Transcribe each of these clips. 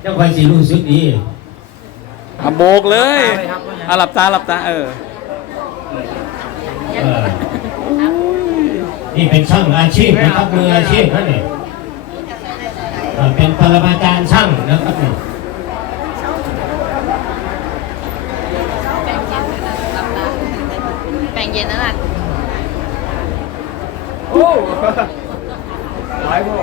เจ้าคอยสิรู้สึกดีอะโบกเลยอะหลับตาหลับตาเออเออนี่เป็นช่างอาชีพนะครับมืออาชีพนั่นเองเออเป็นปรมาจารย์ช่างนะครับนี่แบ่งเย็นนั่นแหละ โอ้ หลายพว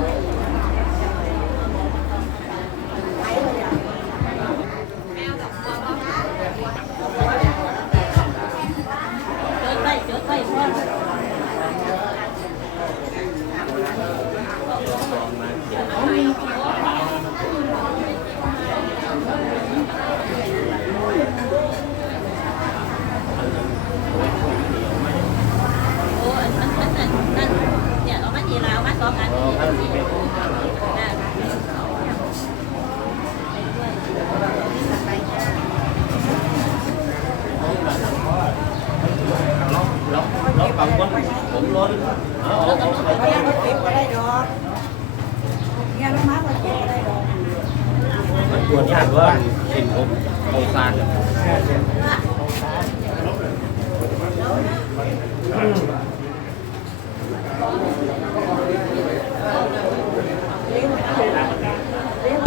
มันปวดยากว่าเห็นผมโครงการเนี่ย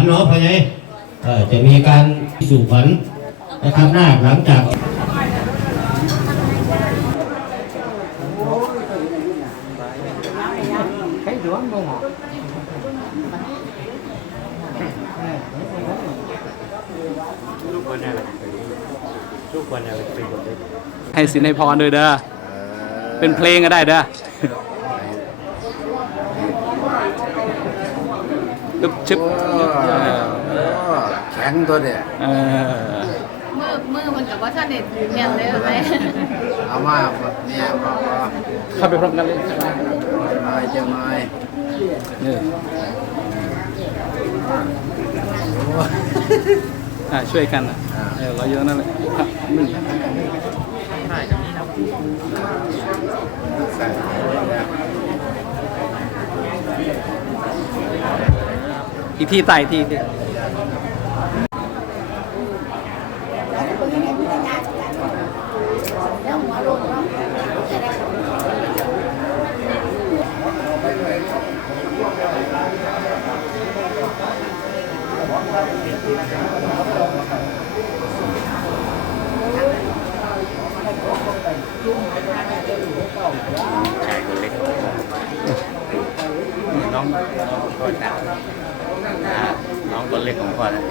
เนาะพ่อใหญ่เอ่อจะมีการสู่ขวัญนะครับหน้าหลังจาก thấy dưỡng không hả ทุกคนเนี่ยทุกคนเนี่ยเป็นคนที่ให้สินให้พรด้วยเด้อ เป็นเพลงก็ได้เด้อตึบชึบเออแข็งตัวเนี่ยเออมือมือมันกับว่าท่านเด็ดเมียนเลยไหมเอามาเนี่ยบอกว่าเข้าไปพร้อมกันเลยมาจะมาเออ อะช่วยกันอะเออเราเยอะนั่นแหละครับมึงใส่อีกที่ไต่ที่ที่ น้องน้องคนตาน้องคนเล็กของพ่อนะ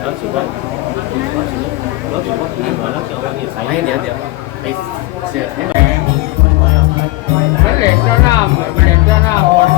แล้วสุดว่าแล้วสุดว่าแล้วจะเอาไปใส่เดี๋ยวเดี๋ยวไปเสียให้ cái liệt cho nam cái liệt cho nam một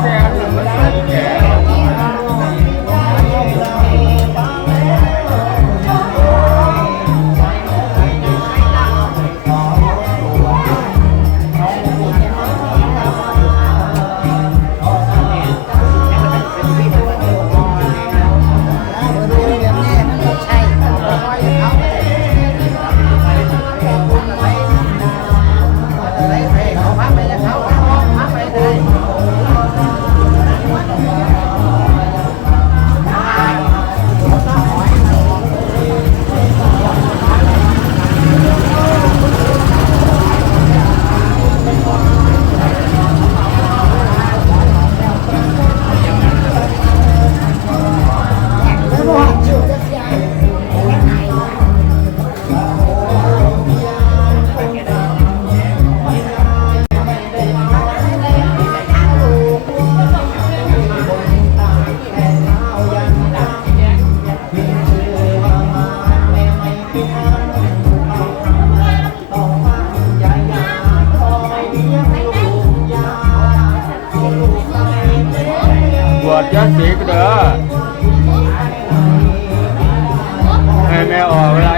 บวชยาสีก็เด้อให้แม่ออกไร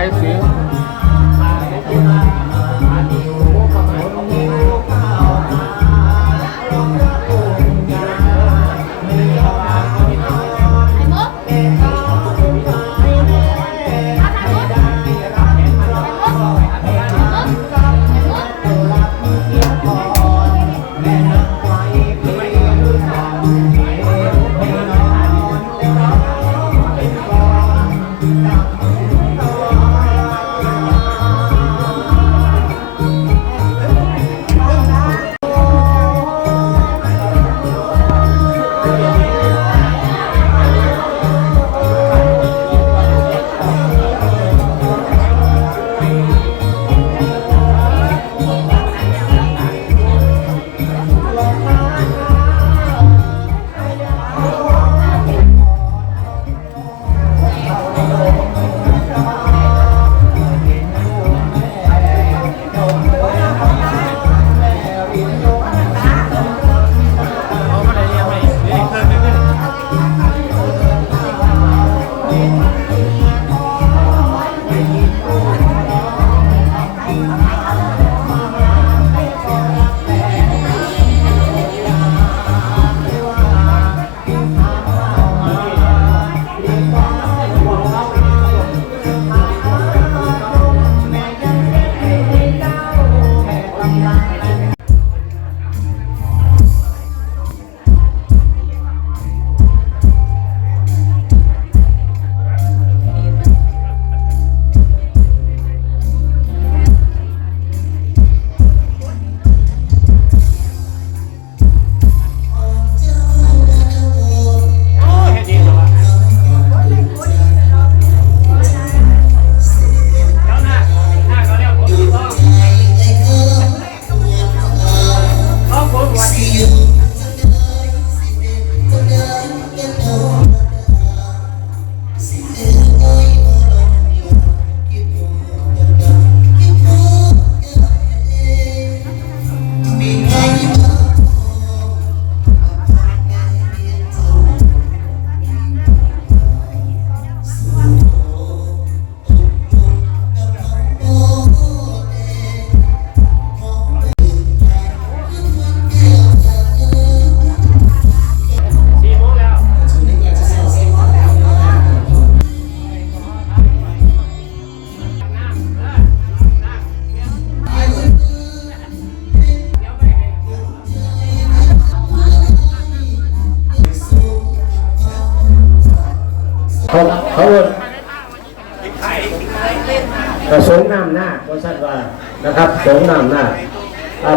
นะครับสงนำหน้า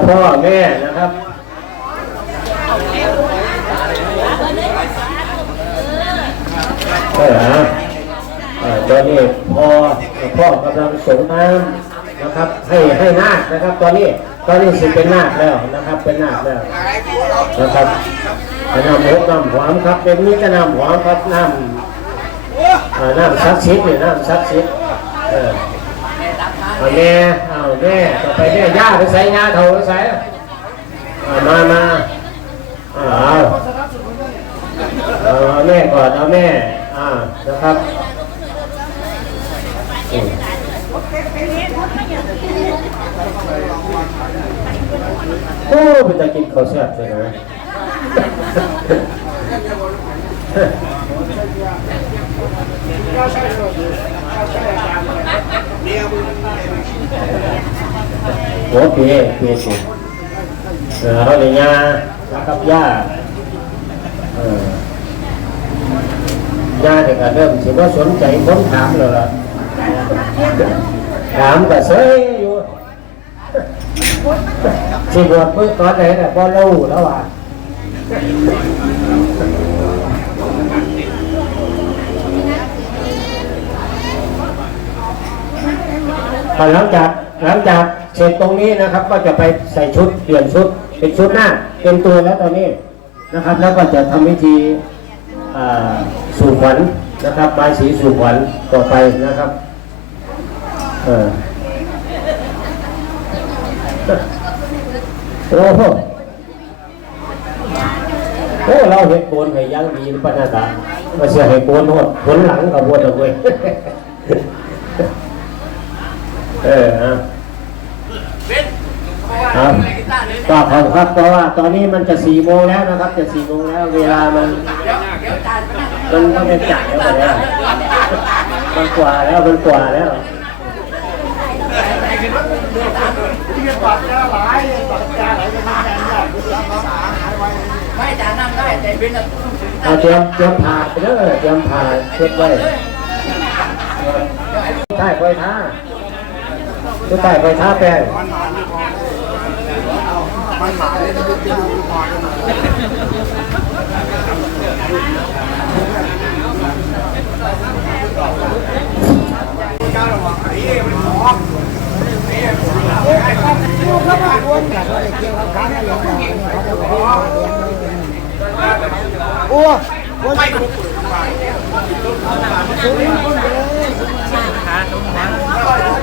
พ่อแม่นะครับเออฮะตอนนี้พอพ่อกำลังสงน้ำนะครับ ให้ให้นาคนะครับ ตอนนี้ตอนนี้สิเป็นนาคแล้วนะครับ เป็นนาคแล้วนะครับน้ำหกน้ำหอมครับเป็นนี้ก็น้ำหอมครับน้ำน้ำซักซิดเนี่ยน้ำซักซิดเออแม่ แม่ต่อไปแม่ย่าไปใส่ย่าเถาไปใส่มามาเอาเอาแม่ก่อนเอาแม่ อ่านะครับโอ้เป็นตากินข้าวแซ่บใช่ไหมเราใช้ โอเคเพียสิเออเขาเลยยาแล้วกับยาเออยาเนี่ยก็เริ่มสิว่าสนใจคนถามเลยล่ะถามก็เซยอยู่สิบวชเมื่อตอนไหนเนี่ยพอรู้แล้วว่า พอหลังจากหลังจากเสร็จตรงนี้นะครับ ก็จะไปใส่ชุดเปลี่ยนชุด เป็นชุดหน้าเป็นตัวแล้วตอนนี้นะครับ แล้วก็จะทำพิธีสู่ขวัญนะครับบายสีสู่ขวัญต่อไปนะครับเออโอ้โหโอ้เราเห็นโกนให้ยังดีปานนาดามาเสียให้โกนโหดผลหลังกับวัวตะเว้ย เออฮะครับก็ขอบครับเพราะว่าตอนนี้มันจะสี่โมงแล้วนะครับ จะสี่โมงแล้ว เวลามันมันก็เป็นจ่ายแล้วไปแล้วมันกว่าแล้วมันกว่าแล้วไม่จานนั่งได้แต่เป็นเอาเตรียมเตรียมผ่าไปเด้อเตรียมผ่าเช็ดไว้ใต้ไปท่า ชุดใต้ไปท่าแป้งเริ่มอ่าเ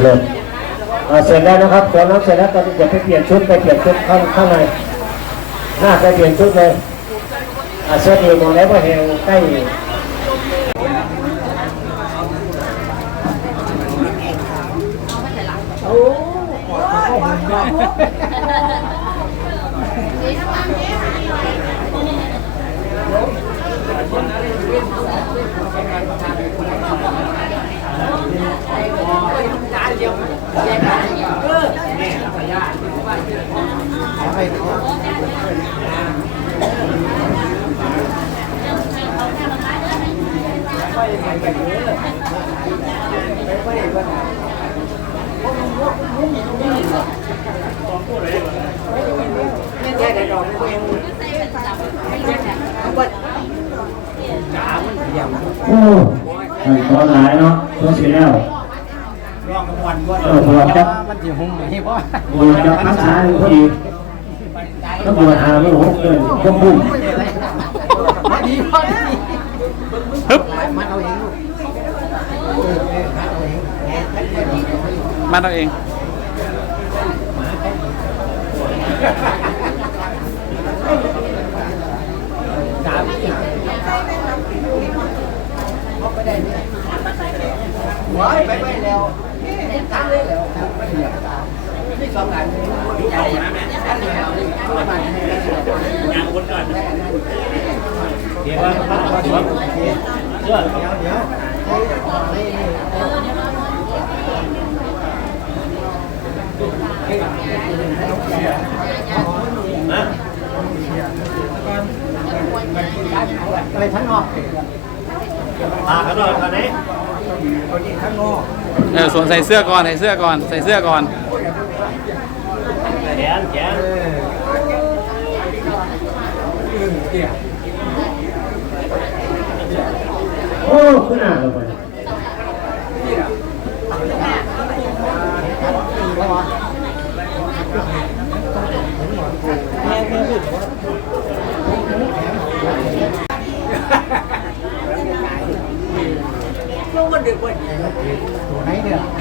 เสร็จแล้วนะครับตอนน้ำเสร็จแล้วตอนนี้จะไปเปลี่ยนชุดไปเปลี่ยนชุดข้างข้างในหน้าไปเปลี่ยนชุดเลยอาเสื้อดีมองแล้วก็เห็นใกล้โอ้ ยตอนหลายเนาะตัวเสียแล้วเออบวชจับมันจะหุ่มไหมพ่อบวชจับรักษาอีกถ้าบวชหาไม่หกเกินก็บุ้มพอดีพอดีฮึบมันเอาเองลูกมาเอาเอง ไปไปแล้วตั้งเลยแล้วไม่เหี้ยนี่สองอันใหญ่นะแม่ท่านเดียวงานคนก่อนเดี๋ยวว่าเดี๋ยวเดี๋ยวเดี๋ยวไปทั้งนอกพากันหน่อยตอนนี้ ทั้งนอกเออสวมใส่เสื้อก่อนใส่เสื้อก่อนใส่เสื้อก่อนแขนแขนโอ้ขึ้นหน้าเราไป ลูกมันดึ